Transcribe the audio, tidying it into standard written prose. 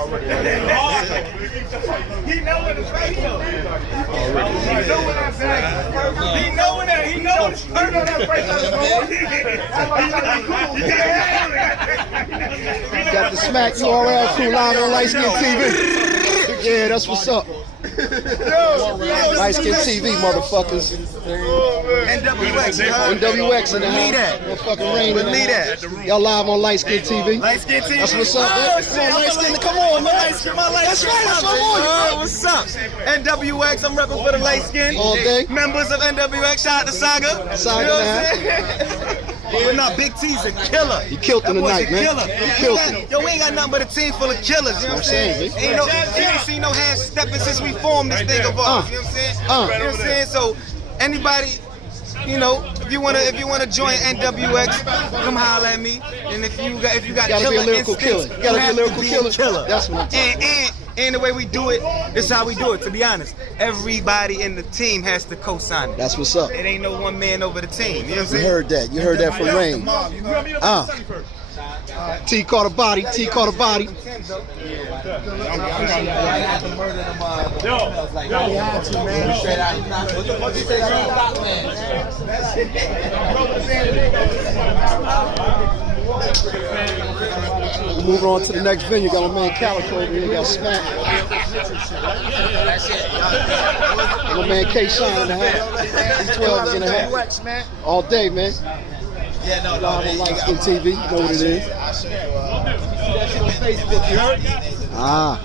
He know what it's right. He know what I'm saying. He know that. He know it's right on that break. Got the Smack URL crew live on Light Skin TV. Yeah, that's what's up. Light Skin TV, motherfuckers. NWX, NWX in the house. Motherfucking rain in the house. Y'all live on Light Skin TV. Light Skin TV. That's what's up, man. Come on, Light Skin. Come on, man. That's right. That's what I'm on. What's up? NWX, I'm repping for the light skin. All day. Members of NWX, shout out to Saga. Saga, you know what I'm saying? But not Big T's a killer. He killed in the night, man. He killed him. Yo, we ain't got nothing but a team full of killers. You know what I'm saying? Ain't seen no half stepping since we formed this thing of ours. You know what I'm saying? You know what I'm saying? So anybody, you know, if you wanna join NWX, come holler at me. And if you got Gotta be a lyrical killer. instincts, You gotta be a have lyrical to killer. That's what I'm talking about. And the way we do it, this is how we do it, to be honest. Everybody in the team has to co-sign it. That's what's up. It ain't no one man over the team. You know what I'm You saying? heard that. You heard that from Rain. T caught a body. T caught a body. Moving on to the next venue. Got my man Calico over here. Got Smack. My man K Shine in the house. D12 is in the house. All day, man. Yeah, no, Live on Light Skin TV. You know what it is. Facebook, you heard? Ah.